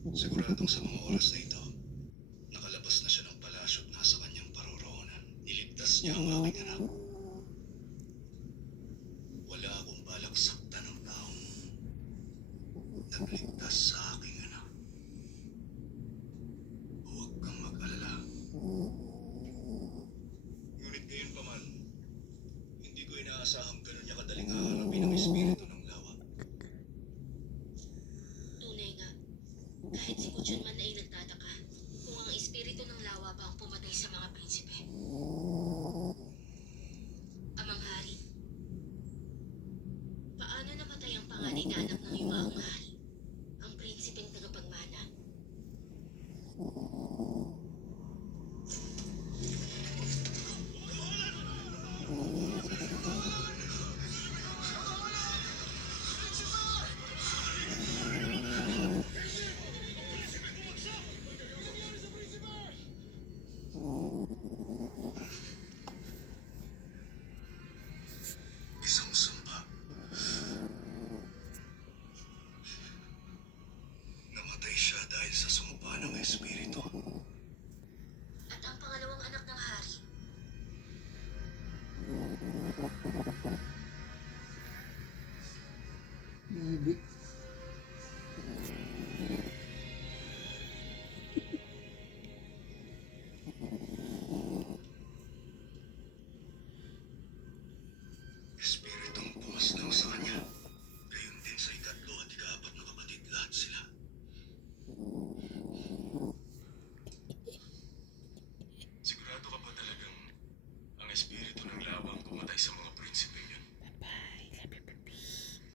Siguradong sa mga oras na ito, nakalabas na siya ng palasyo at nasa kanyang paroroonan. Niligtas niya ang aking anak. Wala akong balak saktan ng taong nagligtas sa aking anak. Huwag kang mag-alala. Ngunit gayon pa man, hindi ko inaasahang ganun niya kadaling haharapin ang espiritu ng lawa. Tunay nga, kahit